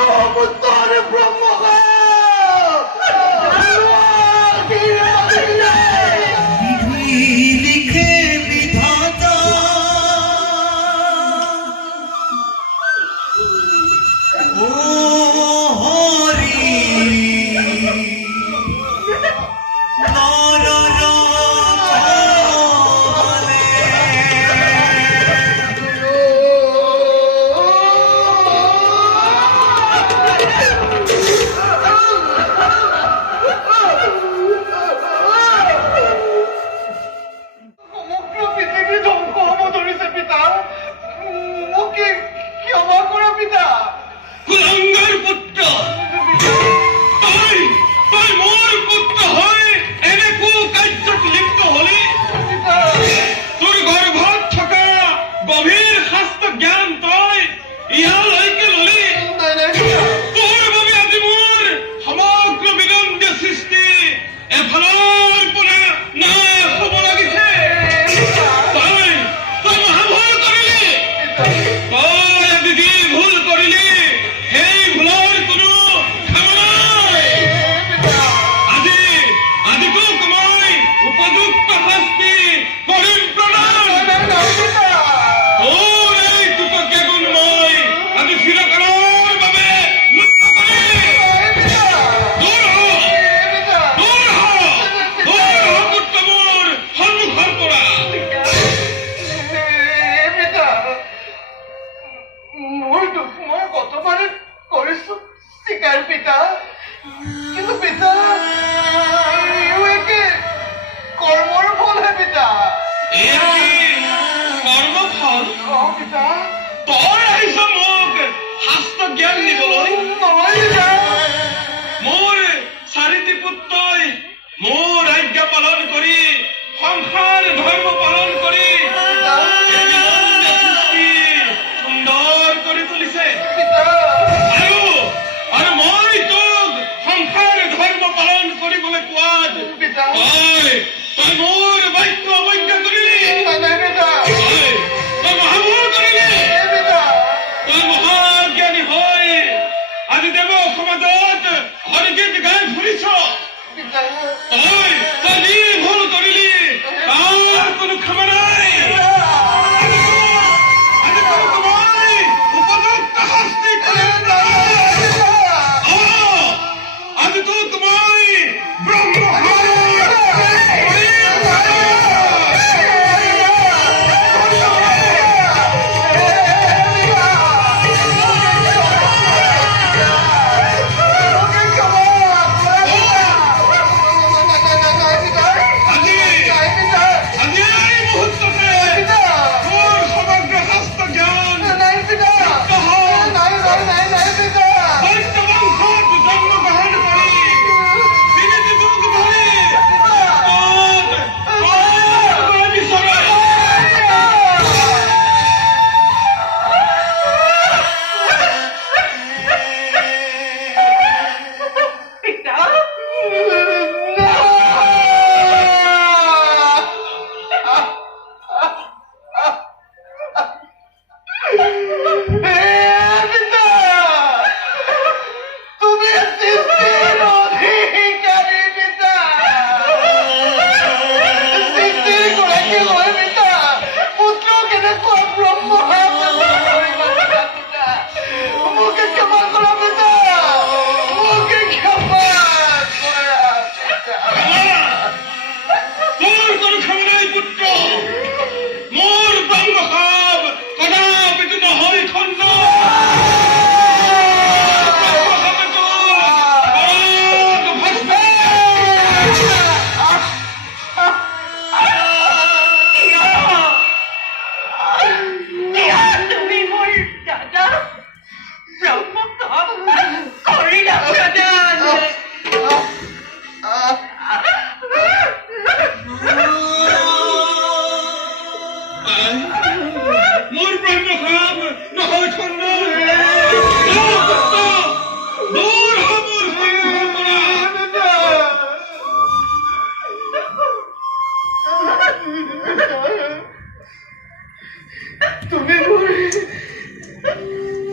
পুত্ৰ ব্ৰহ্ম লিখে বিধাতা ও হৰি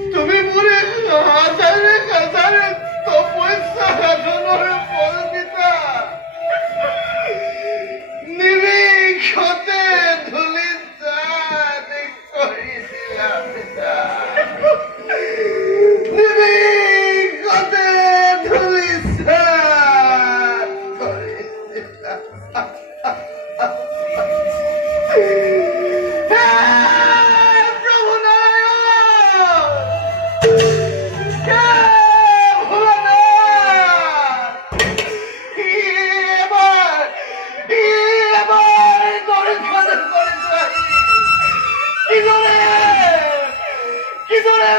তুমি মৰে হাত শাসনৰ ফল পিতা নিৰীক্ষতে ধূলিসাৎ কৰিছিলা পিতা নিৰীক্ষতে ধূলিসাৎ কৰিছিলা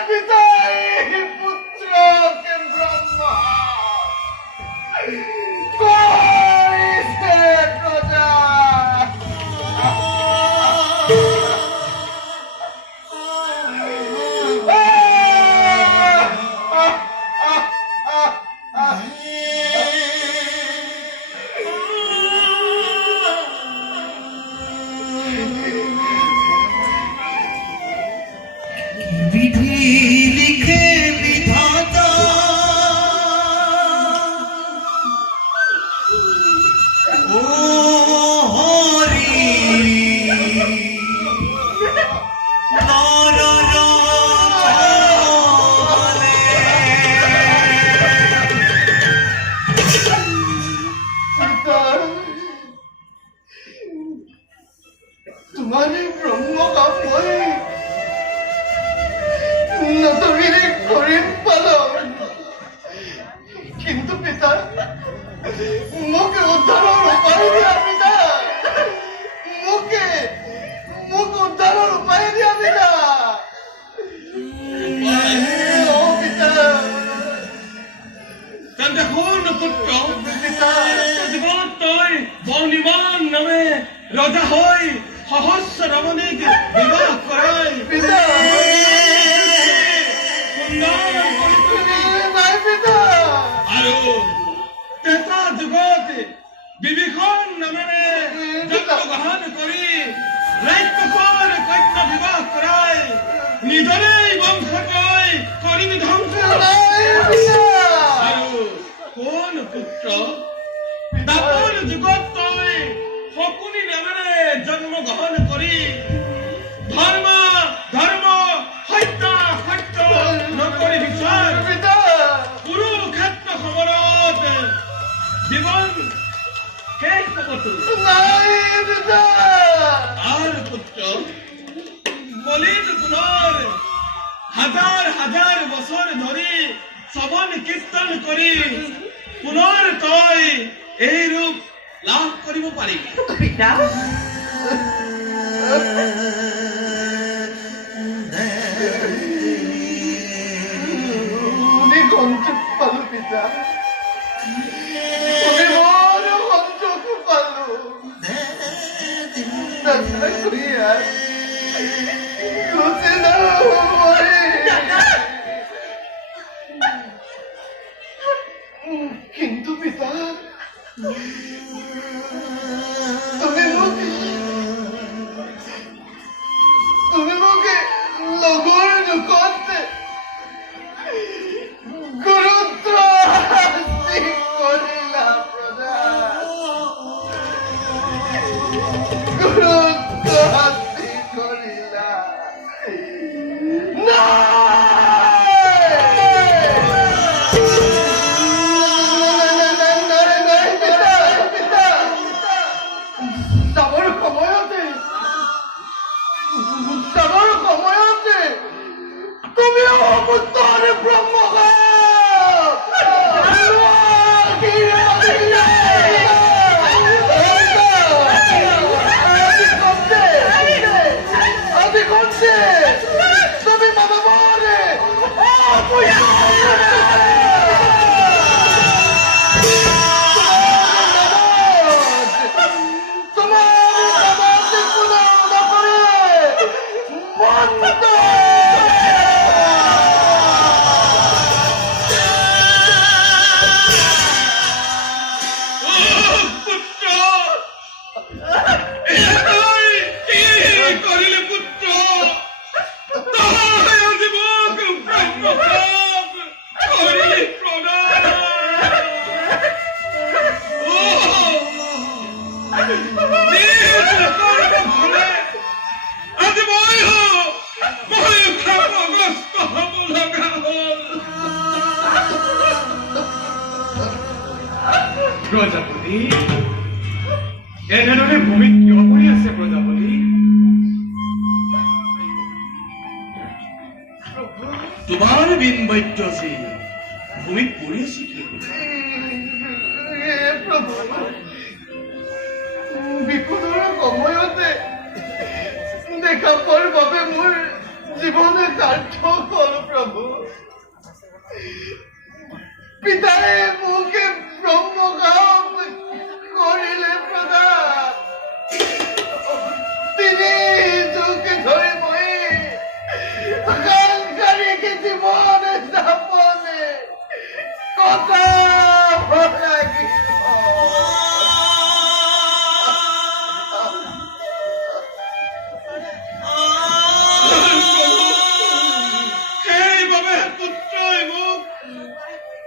পিতাই পুত্ৰকে ব্ৰহ্মা কৰিছে প্ৰজা विधि लिखे विधाता ओ हरि तुम्हारे ब्रह्म का मैं নতবিরে করিম পালন কিন্তু পিতা মুখে উদ্ধারের উপায় দিয়া পিতা মুখ উদ্ধারের উপায় দিয়া পিতা ও পিতা তেন্তে শুন পুত্ৰ পিতা জীৱনত তই বৰ্ণিমান নামে ৰজা হৈ সহস্ৰ ৰমণীক বিবাহ কৰাই পিতা সুন্দৰ কৰি তুলি নাই পিতা আৰু তেতা যুগত বিভীষণ নামেৰে জন্মগ্ৰহণ কৰি ৰাক্ষসৰ কন্যা বিবাহ কৰাই নিজৰেই বংশকৈ কৰিবি ধ্বংস নাই পিতা আৰু কোন পুত্ৰ দাপৰ যুগত তই শকুনি নামেৰে জন্মগ্ৰহণ কৰি ধৰ্ম সত্য নকৰি বিচাৰ পিতা কুৰুক্ষেত্ৰ সমৰত জীৱন শেষ হ'বতো নাই পিতা আৰু পুত্ৰ বলিত পুনৰ হাজাৰ বছৰ ধৰি শ্ৰৱণ কীৰ্তন কৰি পুনৰ তই এই ৰূপ লাভ কৰিব পাৰিবি পিতা সংযোগ পালো পিতা বড় সংযোগ পালো কিন্তু পিতা তুমি মোকে লগৰ দুখত গুৰুত্ব শাস্তি কৰিলা প্ৰধান গুৰুত্ব শাস্তি কৰিলা সময়তে তুমিও পুত্ৰৰ ব্ৰহ্ম তুমি মামা বলে কৰিলে পুত্ৰ তই আজি মোক ব্ৰহ্ম প্ৰজাপতি এনেদৰে ভূমিত কিয় পৰি আছে প্ৰজাপতি? তোমাৰ বিনবাদ্য আছে ভূমিত পৰি আছে কি? প্ৰভু বিপদৰ সময়তে দেখা পোৱাৰ বাবে মোৰ জীৱনে সাৰ্থক হ'ল প্ৰভু। পিতাই মোকে ব্ৰহ্মকাম কৰিলে প্ৰদান। তিনি যুগ ধৰি মই সাংসাৰিক জীৱন যাপনে কটাব লাগিব। সেইবাবে পুত্ৰই মোক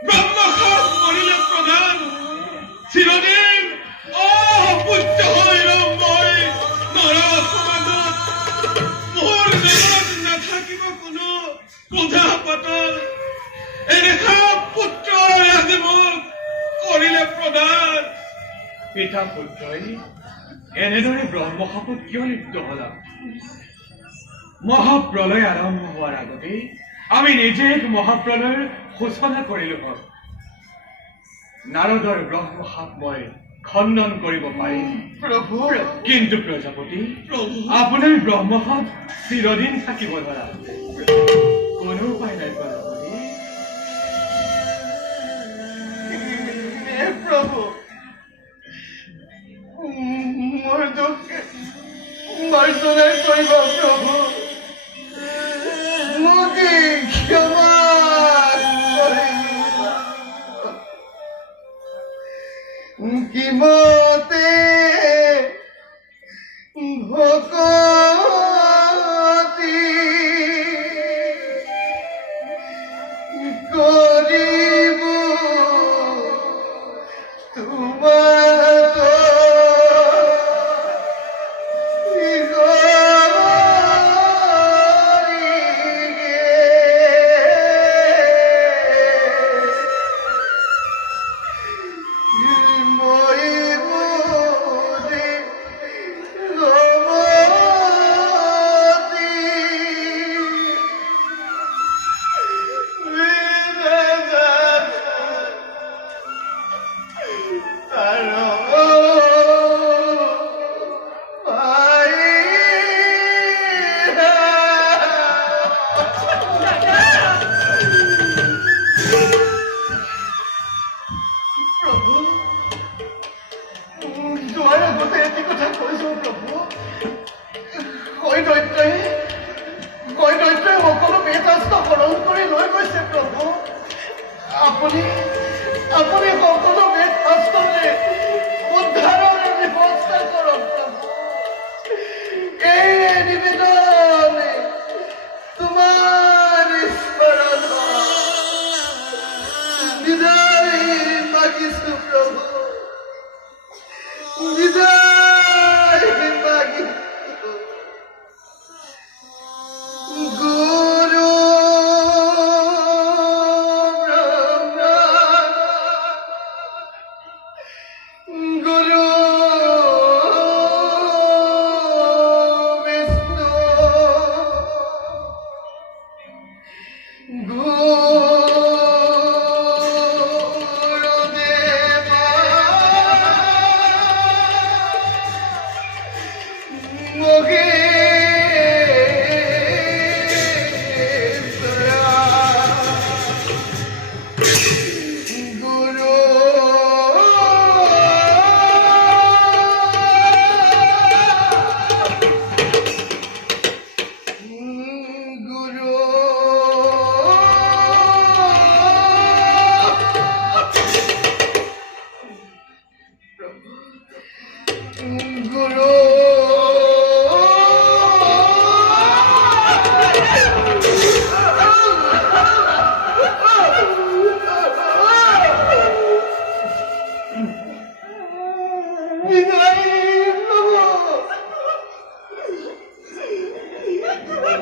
ব্ৰহ্মশাপ কৰিলে প্ৰধান। চিৰদিন অপূজ্য হৈ ৰম মই নৰ সমাজত। মোৰ জীৱনত নাথাকিব কোনো পূজা পাতল। এনেকা পুত্ৰই আজি মোক কৰিলে প্ৰধান। পিতা পুত্ৰই এনেদৰে ব্ৰহ্মশাপত কিয় লিপ্ত হলা? মহাপ্ৰলয় আৰম্ভ হোৱাৰ আগতেই আমি নিজে এক মহাপ্ৰলয়ৰ সূচনা কৰিলো হওক। নাৰদৰ ব্ৰহ্মশাপ মই খণ্ডন কৰিব পাৰিম প্ৰভু। কিন্তু প্ৰজাপতি আপোনাৰ ব্ৰহ্মশাপ চিৰদিন থাকিব ধৰা কোনো উপায় নাই প্ৰজাপতি। প্ৰভু মোৰ দুখ মাৰ্জনা কৰিব প্ৰভু। মোকে ক্ষমা কৰিব। কিমতে ভকতি কৰিব তোমাৰ সকলো বেদাস্ত হৰণ কৰি লৈ গৈছে প্ৰভু। আপুনি সকলো বেদাস্ত্ৰে উদ্ধাৰৰ ব্যৱস্থা কৰক প্ৰভু। এই নিবেদনে তোমাৰ স্মৰণ বিদায় মাগিছো প্ৰভু। বিদায় মাগিছো।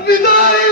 বিদায়